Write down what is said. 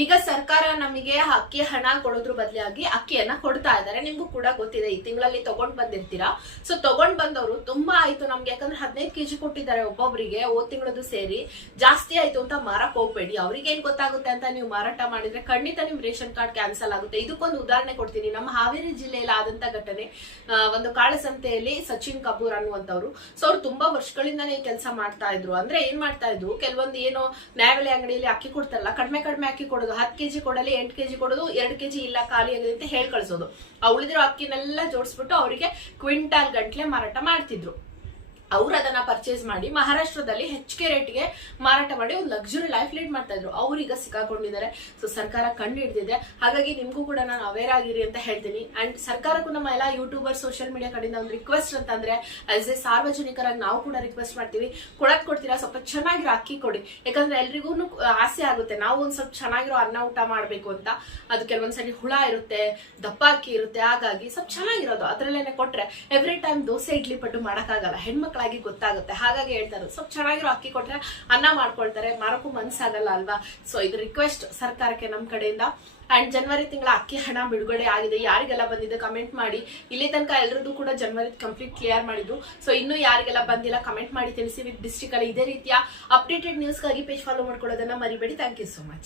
ಈಗ ಸರ್ಕಾರ ನಮಗೆ ಅಕ್ಕಿ ಹಣ ಕೊಡೋದ್ರ ಬದಲಾಗಿ ಅಕ್ಕಿಯನ್ನ ಕೊಡ್ತಾ ಇದ್ದಾರೆ. ನಿಮ್ಗೂ ಕೂಡ ಗೊತ್ತಿದೆ, ಈ ತಿಂಗಳಲ್ಲಿ ತಗೊಂಡ್ ಬಂದಿರ್ತೀರಾ? ಸೊ ತಗೊಂಡ್ ಬಂದವರು ತುಂಬಾ ಆಯ್ತು ನಮ್ಗೆ. ಯಾಕಂದ್ರೆ ಹದಿನೈದು ಕೆಜಿ ಕೊಟ್ಟಿದ್ದಾರೆ ಒಬ್ಬೊಬ್ಬರಿಗೆ ಓದ್ ತಿಂಗಳದ್ದು ಸೇರಿ. ಜಾಸ್ತಿ ಆಯ್ತು ಅಂತ ಮಾರಕ್ ಹೋಗ್ಬೇಡಿ. ಅವ್ರಿಗೆ ಏನ್ ಗೊತ್ತಾಗುತ್ತೆ ಅಂತ ನೀವು ಮಾರಾಟ ಮಾಡಿದ್ರೆ ಖಂಡಿತ ನಿಮ್ ರೇಷನ್ ಕಾರ್ಡ್ ಕ್ಯಾನ್ಸಲ್ ಆಗುತ್ತೆ. ಇದಕ್ಕೊಂದು ಉದಾಹರಣೆ ಕೊಡ್ತೀನಿ. ನಮ್ಮ ಹಾವೇರಿ ಜಿಲ್ಲೆಯಲ್ಲಿ ಆದಂತ ಘಟನೆ ಒಂದು ಕಾಳಸಂತೆಯಲ್ಲಿ ಸಚಿನ್ ಕಪೂರ್ ಅನ್ನುವಂಥವ್ರು. ಸೊ ಅವ್ರು ತುಂಬಾ ವರ್ಷಗಳಿಂದಾನೇ ಈ ಕೆಲಸ ಮಾಡ್ತಾ ಇದ್ರು. ಅಂದ್ರೆ ಏನ್ ಮಾಡ್ತಾ ಇದ್ರು? ಕೆಲವೊಂದು ಏನೋ ನ್ಯಾಯಾಲಯ ಅಂಗಡಿಯಲ್ಲಿ ಅಕ್ಕಿ ಕೊಡ್ತಾರಲ್ಲ, ಕಡಿಮೆ ಕಡಿಮೆ ಅಕ್ಕಿ ಕೊಡೋದು. ಹತ್ತು ಕೆಜಿ ಕೊಡಲಿ, ಎಂಟು ಕೆಜಿ ಕೊಡೋದು, ಎರಡು ಕೆಜಿ ಇಲ್ಲ ಖಾಲಿ ಆಗಿದೆ ಅಂತ ಹೇಳಿ ಕಳಿಸೋದು. ಆ ಉಳಿದಿರೋ ಅಕ್ಕಿನೆಲ್ಲ ಜೋಡಿಸ್ಬಿಟ್ಟು ಅವರಿಗೆ ಕ್ವಿಂಟಾಲ್ ಗಂಟ್ಲೆ ಮಾರಾಟ ಮಾಡ್ತಿದ್ರು. ಅವ್ರು ಅದನ್ನ ಪರ್ಚೇಸ್ ಮಾಡಿ ಮಹಾರಾಷ್ಟ್ರದಲ್ಲಿ ಹೆಚ್ಚಿಗೆ ರೇಟ್ಗೆ ಮಾರಾಟ ಮಾಡಿ ಒಂದು ಲಕ್ಸುರಿ ಲೈಫ್ ಲೀಡ್ ಮಾಡ್ತಾ ಇದ್ರು. ಅವ್ರೀಗ ಸಿಕ್ಕಾಕೊಂಡಿದ್ದಾರೆ. ಸೊ ಸರ್ಕಾರ ಕಂಡು ಹಿಡಿದಿದೆ. ಹಾಗಾಗಿ ನಿಮ್ಗೂ ಕೂಡ ನಾನು ಅವೇರ್ ಆಗಿರಿ ಅಂತ ಹೇಳ್ತೀನಿ. ಅಂಡ್ ಸರ್ಕಾರಕ್ಕೂ ನಮ್ಮ ಎಲ್ಲ ಯೂಟ್ಯೂಬರ್ ಸೋಷಿಯಲ್ ಮೀಡಿಯಾ ಕಡೆಯಿಂದ ಒಂದು ರಿಕ್ವೆಸ್ಟ್ ಅಂತಂದ್ರೆ ಆಸ್ ಎ ಸಾರ್ವಜನಿಕರಾಗಿ ನಾವು ಕೂಡ ರಿಕ್ವೆಸ್ಟ್ ಮಾಡ್ತೀವಿ. ಕೊಡಕ್ ಕೊಡ್ತೀರಾ? ಸ್ವಲ್ಪ ಚೆನ್ನಾಗಿರೋ ಅಕ್ಕಿ ಕೊಡಿ. ಯಾಕಂದ್ರೆ ಎಲ್ರಿಗೂ ಆಸೆ ಆಗುತ್ತೆ. ನಾವು ಒಂದ್ ಸ್ವಲ್ಪ ಚೆನ್ನಾಗಿರೋ ಅನ್ನ ಊಟ ಮಾಡ್ಬೇಕು ಅಂತ. ಅದು ಕೆಲವೊಂದ್ಸರಿ ಹುಳ ಇರುತ್ತೆ ದಪ್ಪ ಅಕ್ಕಿ ಇರುತ್ತೆ. ಹಾಗಾಗಿ ಸ್ವಲ್ಪ ಚೆನ್ನಾಗಿರೋದು. ಅದ್ರಲ್ಲೇನೆ ಕೊಟ್ರೆ ಎವ್ರಿ ಟೈಮ್ ದೋಸೆ, ಇಡ್ಲಿ ಪಟ್ಟು ಮಾಡಕ್ಕಾಗಲ್ಲ. ಹೆಣ್ಮಕ್ಳಾಗಿ ಗೊತ್ತಾಗುತ್ತೆ. ಹಾಗಾಗಿ ಹೇಳ್ತಾರೆ ಸ್ವಲ್ಪ ಚೆನ್ನಾಗಿರೋ ಅಕ್ಕಿ ಕೊಟ್ರೆ ಅನ್ನ ಮಾಡ್ಕೊಳ್ತಾರೆ. ಮಾರಕ್ಕೂ ಮನ್ಸಾಗಲ್ಲ ಅಲ್ವಾ? ಸೊ ಇದು ರಿಕ್ವೆಸ್ಟ್ ಸರ್ಕಾರಕ್ಕೆ ನಮ್ಮ ಕಡೆಯಿಂದ. ಅಂಡ್ ಜನವರಿ ತಿಂಗಳ ಅಕ್ಕಿ ಹಣ ಬಿಡುಗಡೆ ಆಗಿದೆ. ಯಾರಿಗೆಲ್ಲ ಬಂದಿದೆ ಕಮೆಂಟ್ ಮಾಡಿ. ಇಲ್ಲಿ ತನಕ ಎಲ್ಲರದ್ದು ಕೂಡ ಜನವರಿ ಕಂಪ್ಲೀಟ್ ಕ್ಲಿಯರ್ ಮಾಡಿದ್ದು. ಸೊ ಇನ್ನು ಯಾರಿಗೆಲ್ಲ ಬಂದಿಲ್ಲ ಕಮೆಂಟ್ ಮಾಡಿ ತಿಳಿಸಿ. ವಿತ್ ಡಿಸ್ಟಿಕ್ ಅಲ್ಲಿ ಇದೇ ರೀತಿಯ ಅಪ್ಡೇಟೆಡ್ ನ್ಯೂಸ್ಗಾಗಿ ಪೇಜ್ ಫಾಲೋ ಮಾಡ್ಕೊಳ್ಳೋದನ್ನ ಮರಿಬೇಡಿ. Thank you so much